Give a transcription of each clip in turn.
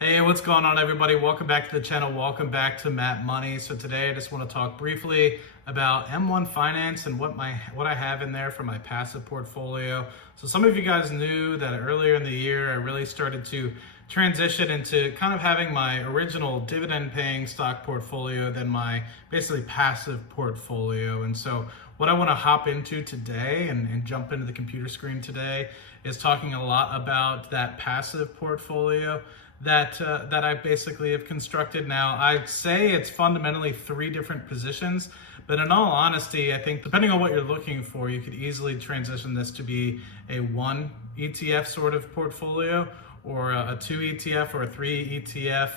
Hey, what's going on, everybody? Welcome back to the channel. Welcome back to Matt Money. So today I just want to talk briefly about M1 Finance and what I have in there for my passive portfolio. So some of you guys knew that earlier in the year I really started to transition into kind of having my original dividend paying stock portfolio than my basically passive portfolio. And so what I want to hop into today and jump into the computer screen today is talking a lot about that passive portfolio that I basically have constructed. Now, I'd say it's fundamentally three different positions, but in all honesty, I think depending on what you're looking for, you could easily transition this to be a one ETF sort of portfolio, or a two ETF, or a three ETF.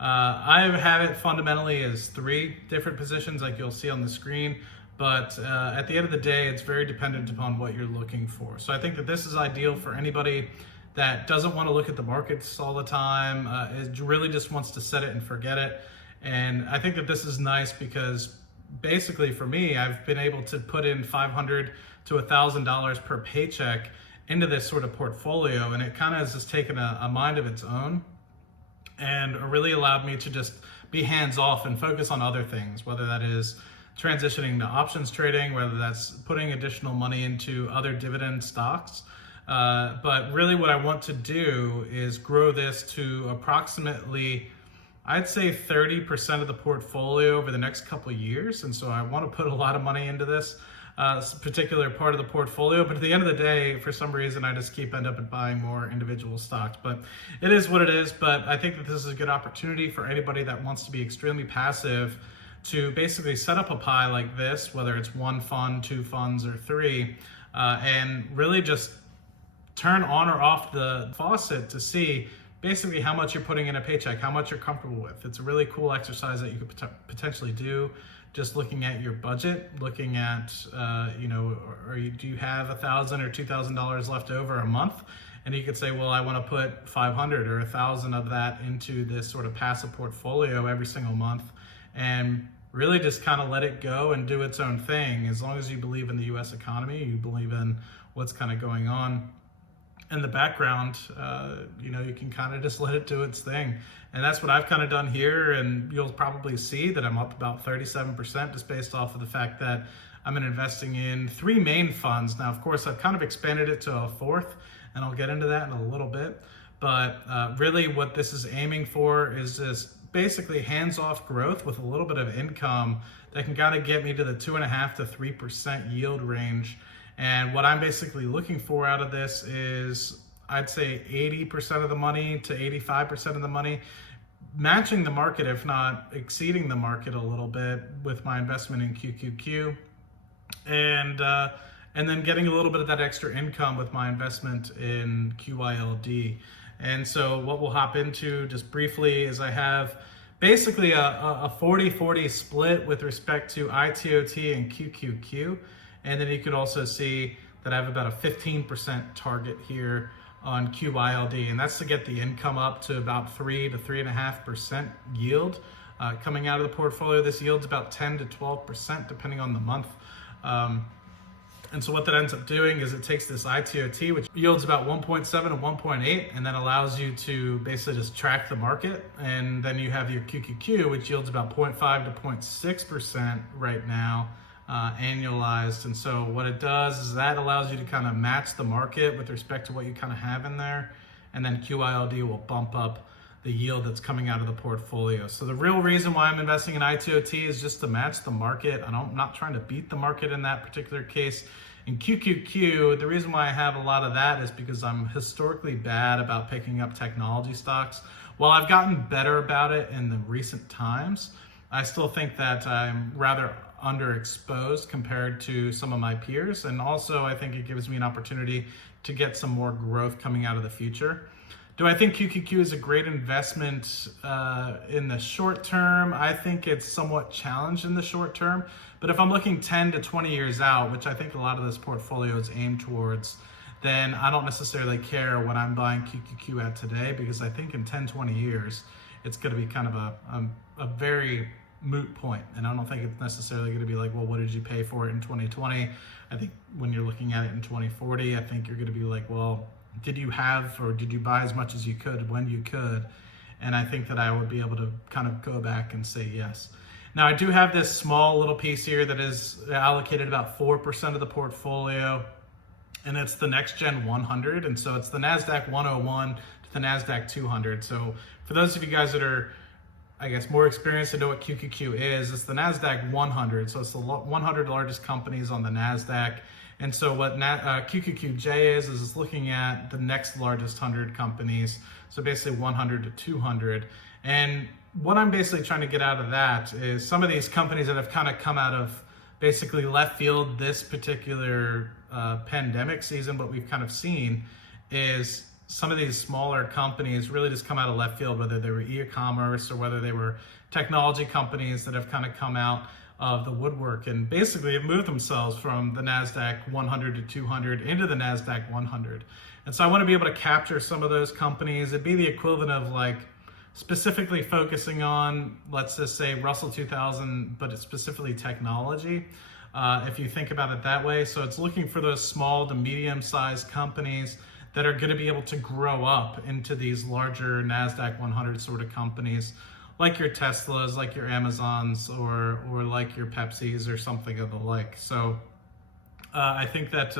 I have it fundamentally as three different positions, like you'll see on the screen. But at the end of the day, it's very dependent upon what you're looking for. So I think that this is ideal for anybody that doesn't want to look at the markets all the time. It really just wants to set it and forget it. And I think that this is nice because basically for me, I've been able to put in $500 to $1,000 per paycheck into this sort of portfolio, and it kind of has just taken a mind of its own and really allowed me to just be hands off and focus on other things, whether that is transitioning to options trading, whether that's putting additional money into other dividend stocks. But really what I want to do is grow this to approximately, I'd say 30% of the portfolio over the next couple of years. And so I want to put a lot of money into this particular part of the portfolio. But at the end of the day, for some reason, I just end up buying more individual stocks. But it is what it is. But I think that this is a good opportunity for anybody that wants to be extremely passive to basically set up a pie like this, whether it's one fund, two funds, or three, and really just turn on or off the faucet to see basically how much you're putting in a paycheck, how much you're comfortable with. It's a really cool exercise that you could potentially do, just looking at your budget, looking at, do you have $1,000 or $2,000 left over a month? And you could say, well, I want to put 500 or 1,000 of that into this sort of passive portfolio every single month, and really just kind of let it go and do its own thing. As long as you believe in the US economy, you believe in what's kind of going on in the background, you can kind of just let it do its thing. And that's what I've kind of done here. And you'll probably see that I'm up about 37% just based off of the fact that I'm investing in three main funds. Now, of course, I've kind of expanded it to a fourth, and I'll get into that in a little bit. But really what this is aiming for is just basically hands-off growth with a little bit of income that can kind of get me to the 2.5% to 3% yield range. And what I'm basically looking for out of this is, I'd say 80% of the money to 85% of the money, matching the market, if not exceeding the market a little bit with my investment in QQQ, and then getting a little bit of that extra income with my investment in QYLD. And so what we'll hop into just briefly is I have basically a 40-40 split with respect to ITOT and QQQ. And then you could also see that I have about a 15% target here on QYLD, and that's to get the income up to about 3 to 3.5% yield coming out of the portfolio. This yields about 10 to 12% depending on the month. And so what that ends up doing is it takes this ITOT, which yields about 1.7 to 1.8, and then allows you to basically just track the market. And then you have your QQQ, which yields about 0.5 to 0.6% right now, annualized. And so what it does is that allows you to kind of match the market with respect to what you kind of have in there. And then QYLD will bump up the yield that's coming out of the portfolio. So the real reason why I'm investing in ITOT is just to match the market. I'm not trying to beat the market in that particular case. In QQQ, the reason why I have a lot of that is because I'm historically bad about picking up technology stocks. While I've gotten better about it in the recent times, I still think that I'm rather underexposed compared to some of my peers. And also I think it gives me an opportunity to get some more growth coming out of the future. Do I think QQQ is a great investment in the short term? I think it's somewhat challenged in the short term. But if I'm looking 10 to 20 years out, which I think a lot of this portfolio is aimed towards, then I don't necessarily care what I'm buying QQQ at today, because I think in 10, 20 years, it's going to be kind of a very moot point. And I don't think it's necessarily going to be like, well, what did you pay for it in 2020? I think when you're looking at it in 2040, I think you're going to be like, well, did you have, or did you buy as much as you could when you could? And I think that I would be able to kind of go back and say yes. Now, I do have this small little piece here that is allocated about 4% of the portfolio, and it's the next gen 100. And so it's the NASDAQ 101 to the NASDAQ 200. So for those of you guys that are, I guess, more experienced to know what QQQ is, it's the NASDAQ 100. So it's the 100 largest companies on the NASDAQ. And so what QQQJ is it's looking at the next largest 100 companies. So basically 100 to 200. And what I'm basically trying to get out of that is some of these companies that have kind of come out of basically left field this particular pandemic season. What we've kind of seen is some of these smaller companies really just come out of left field, whether they were e-commerce or whether they were technology companies that have kind of come out of the woodwork and basically have moved themselves from the NASDAQ 100 to 200 into the NASDAQ 100. And so I want to be able to capture some of those companies. It'd be the equivalent of like specifically focusing on, let's just say Russell 2000, but it's specifically technology. If you think about it that way. So it's looking for those small to medium-sized companies that are going to be able to grow up into these larger NASDAQ 100 sort of companies, like your Teslas, like your Amazons, or like your Pepsis or something of the like. So I think that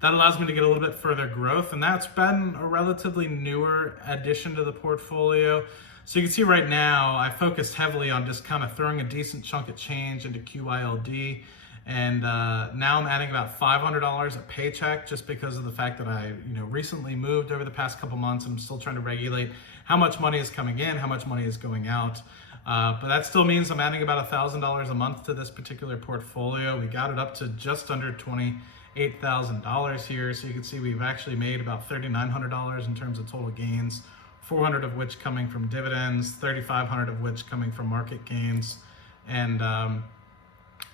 that allows me to get a little bit further growth, and that's been a relatively newer addition to the portfolio. So you can see right now, I focused heavily on just kind of throwing a decent chunk of change into QYLD. And now I'm adding about $500 a paycheck just because of the fact that I recently moved over the past couple months. I'm still trying to regulate how much money is coming in, how much money is going out. But that still means I'm adding about $1,000 a month to this particular portfolio. We got it up to just under $28,000 here. So you can see we've actually made about $3,900 in terms of total gains, 400 of which coming from dividends, 3,500 of which coming from market gains. And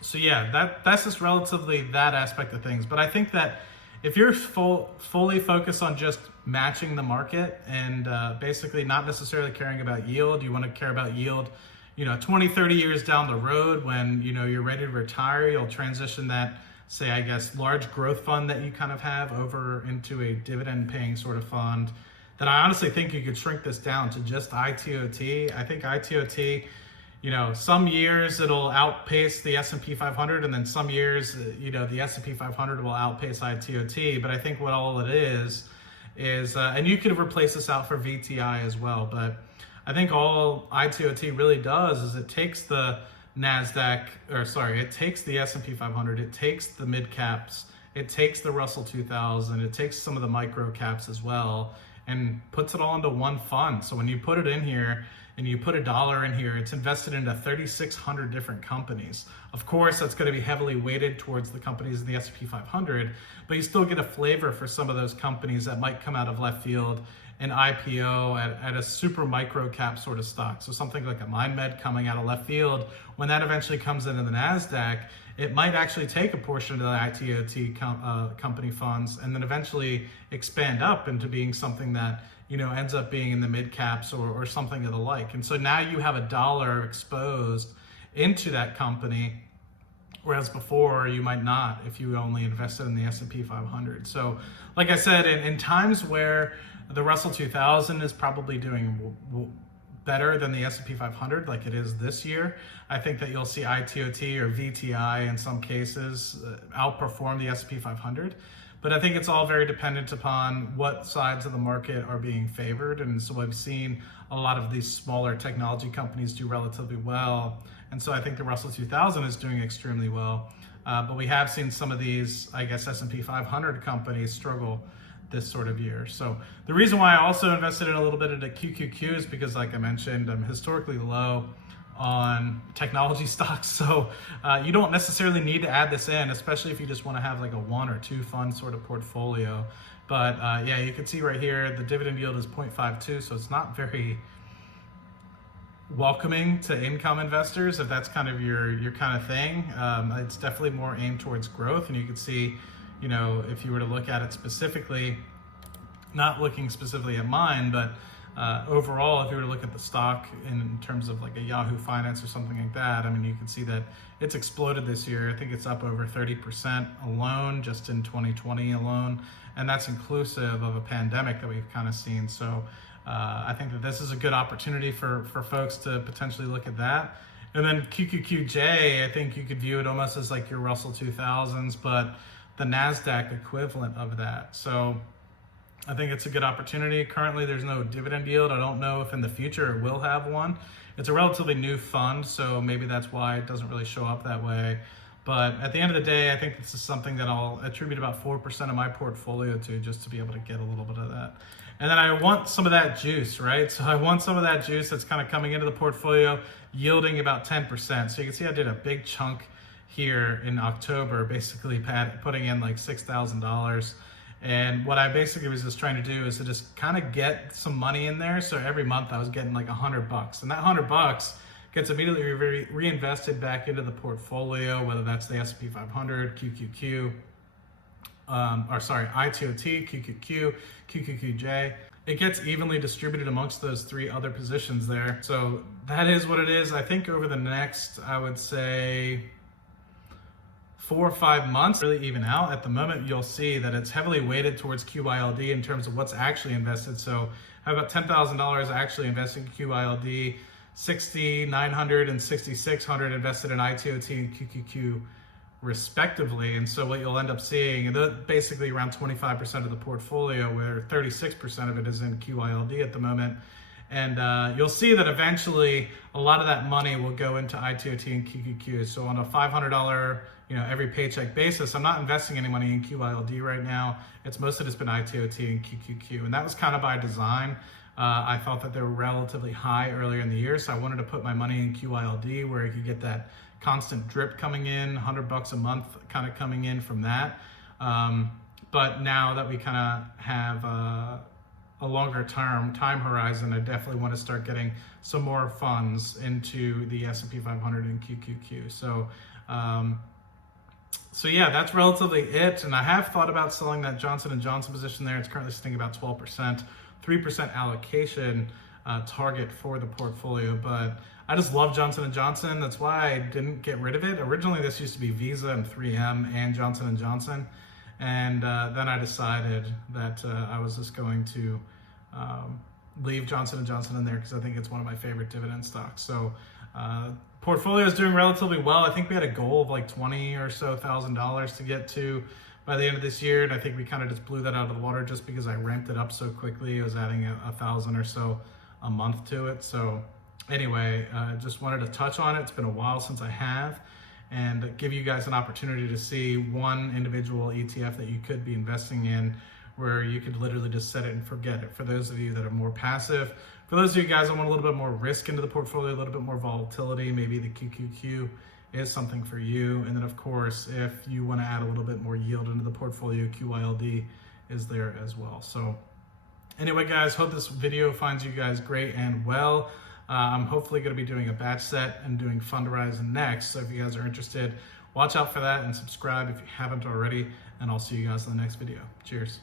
so yeah, that's just relatively that aspect of things. But I think that if you're fully focused on just matching the market and basically not necessarily caring about yield, you want to care about yield, 20, 30 years down the road when, you're ready to retire, you'll transition that, say, I guess, large growth fund that you kind of have over into a dividend paying sort of fund. Then I honestly think you could shrink this down to just ITOT. I think ITOT, some years it'll outpace the S&P 500, and then some years, the S&P 500 will outpace ITOT. But I think what all it is, and you could replace this out for VTI as well, but I think all ITOT really does is it takes the it takes the S&P 500, it takes the mid caps, it takes the Russell 2000, it takes some of the micro caps as well, and puts it all into one fund. So when you put it in here, and you put $1 in here, it's invested into 3,600 different companies. Of course, that's going to be heavily weighted towards the companies in the S&P 500, but you still get a flavor for some of those companies that might come out of left field and IPO at a super micro cap sort of stock. So something like a MindMed coming out of left field, when that eventually comes into the NASDAQ, it might actually take a portion of the ITOT company funds and then eventually expand up into being something that ends up being in the mid caps or something of the like. And so now you have $1 exposed into that company, whereas before you might not if you only invested in the S&P 500. So like I said, in times where the Russell 2000 is probably doing better than the S&P 500 like it is this year, I think that you'll see ITOT or VTI in some cases outperform the S&P 500. But I think it's all very dependent upon what sides of the market are being favored. And so I've seen a lot of these smaller technology companies do relatively well. And so I think the Russell 2000 is doing extremely well. But we have seen some of these, I guess, S&P 500 companies struggle this sort of year. So the reason why I also invested in a little bit into QQQ is because, like I mentioned, I'm historically low on technology stocks. So you don't necessarily need to add this in, especially if you just want to have like a 1 or 2 fund sort of portfolio. But yeah, you can see right here, the dividend yield is 0.52. So it's not very welcoming to income investors if that's kind of your kind of thing. It's definitely more aimed towards growth. And you can see, if you were to look at it specifically, not looking specifically at mine, but overall, if you were to look at the stock in terms of like a Yahoo Finance or something like that, I mean, you can see that it's exploded this year. I think it's up over 30% alone, just in 2020 alone. And that's inclusive of a pandemic that we've kind of seen. So I think that this is a good opportunity for folks to potentially look at that. And then QQQJ, I think you could view it almost as like your Russell 2000s, but the NASDAQ equivalent of that. So I think it's a good opportunity. Currently, there's no dividend yield. I don't know if in the future it will have one. It's a relatively new fund, so maybe that's why it doesn't really show up that way. But at the end of the day, I think this is something that I'll attribute about 4% of my portfolio to, just to be able to get a little bit of that. And then I want some of that juice, right? So I want some of that juice that's kind of coming into the portfolio, yielding about 10%. So you can see I did a big chunk here in October, basically putting in like $6,000. And what I basically was just trying to do is to just kind of get some money in there. So every month I was getting like $100, and that $100 gets immediately reinvested back into the portfolio, whether that's the S&P 500, QQQ, ITOT, QQQ, QQQJ. It gets evenly distributed amongst those 3 other positions there. So that is what it is. I think over the next, I would say, 4 or 5 months, really even out. At the moment, you'll see that it's heavily weighted towards QYLD in terms of what's actually invested. So I have about $10,000 actually invested in QYLD, 6,900 and 6,600 invested in ITOT and QQQ respectively. And so what you'll end up seeing, basically around 25% of the portfolio, where 36% of it is in QYLD at the moment. And you'll see that eventually a lot of that money will go into ITOT and QQQ. So on a $500, every paycheck basis, I'm not investing any money in QYLD right now. It's mostly just been ITOT and QQQ. And that was kind of by design. I thought that they were relatively high earlier in the year, so I wanted to put my money in QYLD where I could get that constant drip coming in, $100 a month kind of coming in from that. But now that we kind of have a longer term time horizon, I definitely want to start getting some more funds into the S&P 500 and QQQ. So yeah, that's relatively it. And I have thought about selling that Johnson & Johnson position there. It's currently sitting about 12%, 3% allocation target for the portfolio. But I just love Johnson & Johnson. That's why I didn't get rid of it. Originally, this used to be Visa and 3M and Johnson & Johnson. And then I decided that I was just going to leave Johnson & Johnson in there because I think it's one of my favorite dividend stocks. So portfolio is doing relatively well. I think we had a goal of like $20,000 or so to get to by the end of this year. And I think we kind of just blew that out of the water just because I ramped it up so quickly. I was adding 1,000 or so a month to it. So anyway, just wanted to touch on it. It's been a while since I have, and give you guys an opportunity to see one individual ETF that you could be investing in, where you could literally just set it and forget it. For those of you that are more passive, for those of you guys that want a little bit more risk into the portfolio, a little bit more volatility, maybe the QQQ is something for you. And then of course, if you want to add a little bit more yield into the portfolio, QYLD is there as well. So anyway, guys, hope this video finds you guys great and well. I'm hopefully going to be doing a batch set and doing Fundrise next. So if you guys are interested, watch out for that and subscribe if you haven't already. And I'll see you guys in the next video. Cheers.